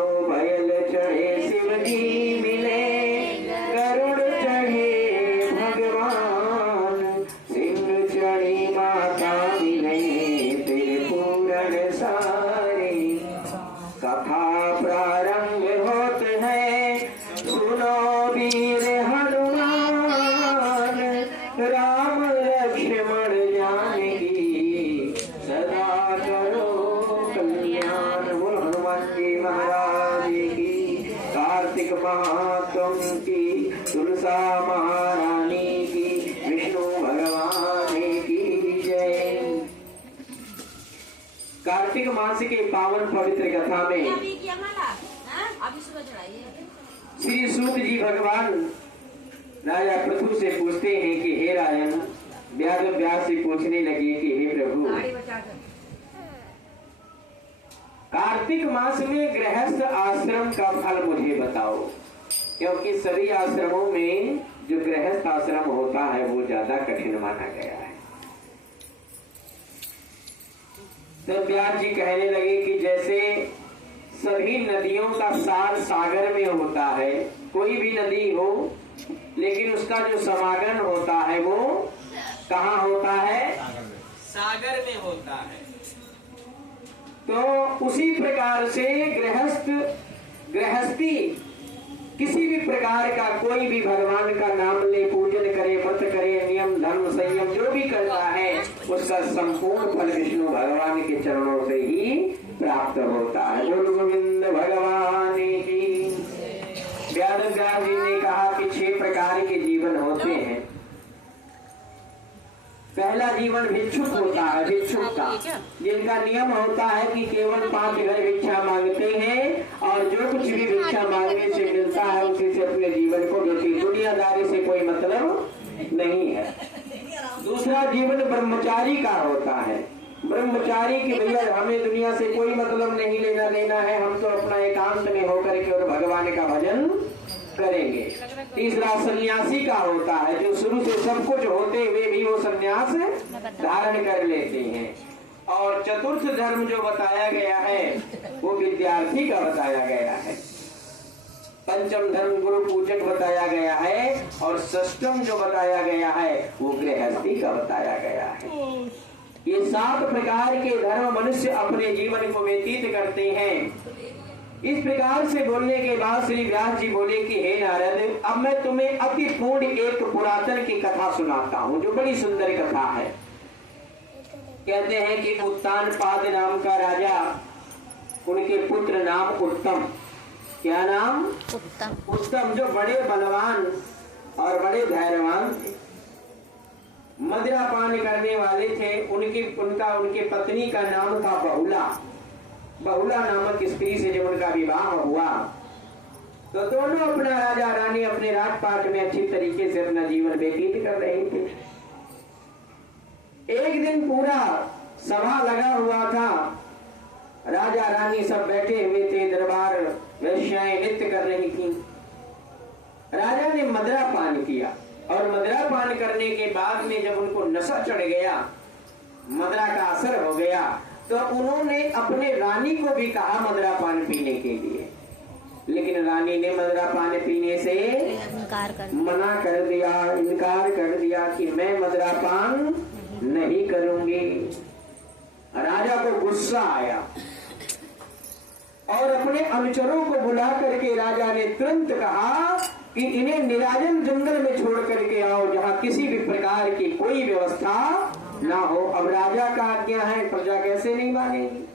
आओ बैल चढ़े शिव जी मिले, गरुड़ चढ़े भगवान, सिंह चढ़ी माता मिले, तेरे पूरण सारे। कथा प्रारंभ होते हैं, सुनो वीर हनुमान, राम लक्ष्मण जानकी, सदा करो कल्याण। बोल हनुमान जी महाराज की, कार्तिक महात्म की, तुलसा महारानी की, विष्णु भगवान की जय। कार्तिक मास के पावन पवित्र कथा में श्री सूत जी भगवान राजा पृथु से पूछते हैं कि हे राजन, व्यास व्यास से पूछने लगे कि हे प्रभु, कार्तिक मास में गृहस्थ आश्रम का फल मुझे बताओ, क्योंकि सभी आश्रमों में जो गृहस्थ आश्रम होता है वो ज्यादा कठिन माना गया है। तो व्यास जी कहने लगे कि जैसे सभी नदियों का सार सागर में होता है, कोई भी नदी हो लेकिन उसका जो समागम होता है वो कहाँ होता है? सागर में होता है। तो उसी प्रकार से गृहस्थी किसी भी प्रकार का कोई भी भगवान का नाम ले, पूजन करे, व्रत करे, नियम धर्म संयम जो भी करता है उसका संपूर्ण फल विष्णु भगवान के चरणों से ही प्राप्त होता है। बोल गोविंद भगवान की। व्यास जी ने कहा कि 6 प्रकार के जीवन होते हैं। पहला जीवन भिक्षुक होता है, भिक्षुक का, जिनका नियम होता है कि केवल 5 घर भिक्षा मांगते हैं और जो कुछ भी भिक्षा मांगने से मिलता है उसी से अपने जीवन को व्यतीत, दुनियादारी से कोई मतलब नहीं है। दूसरा जीवन ब्रह्मचारी का होता है। ब्रह्मचारी की भैया हमें दुनिया से कोई मतलब नहीं लेना देना है, हम तो अपना एकांत में होकर के और भगवान का भजन करेंगे। तीसरा सन्यासी का होता है, जो शुरू से सब कुछ होते हुए भी वो सन्यास धारण कर लेते हैं। और चतुर्थ धर्म जो बताया गया है वो विद्यार्थी का बताया गया है। पंचम धर्म गुरु पूजक बताया गया है और षष्ठम जो बताया गया है वो गृहस्थी का बताया गया है। ये 7 प्रकार के धर्म मनुष्य अपने जीवन को व्यतीत करते हैं। इस प्रकार से बोलने के बाद श्री व्यास जी बोले कि हे नारद, अब मैं तुम्हें अति पूर्ण एक पुरातन की कथा सुनाता हूँ जो बड़ी सुंदर कथा है। कहते हैं कि उत्तानपाद नाम का राजा, उनके पुत्र नाम उत्तम। क्या नाम? उत्तम, जो बड़े बलवान और बड़े धैर्यवान थे, मदिरा पान करने वाले थे। उनके पत्नी का नाम था बहुला। बहुला नामक स्त्री से जब उनका विवाह हुआ तो दोनों अपना राजा रानी अपने राजपाट में अच्छी तरीके से अपना जीवन व्यतीत कर रहे थे। एक दिन पूरा सभा लगा हुआ था, राजा रानी सब बैठे हुए थे, दरबार वेश्याएं नृत्य कर रही थी। राजा ने मदिरा पान किया और मदिरा पान करने के बाद में जब उनको नशा चढ़ गया, मदिरा का असर हो गया, तो उन्होंने अपने रानी को भी कहा मदिरा पान पीने के लिए, लेकिन रानी ने मदिरा पान पीने से मना कर दिया, इनकार कर दिया कि मैं मदिरा पान नहीं करूंगी। राजा को गुस्सा आया और अपने अनुचरों को बुला करके राजा ने तुरंत कहा कि इन्हें निराजन जंगल में छोड़ करके आओ, जहाँ किसी भी प्रकार की कोई व्यवस्था ना हो। अब राजा का आज्ञा है, प्रजा कैसे नहीं मानेगी।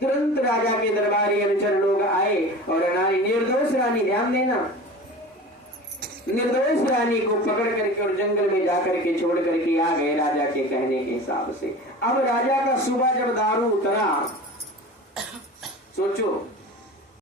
तुरंत राजा के दरबारी अनुचर लोग आए और रानी, निर्दोष रानी, ध्यान देना, निर्दोष रानी को पकड़ करके और जंगल में जाकर के छोड़ करके आ गए राजा के कहने के हिसाब से। अब राजा का सुबह जब दारू उतरा, सोचो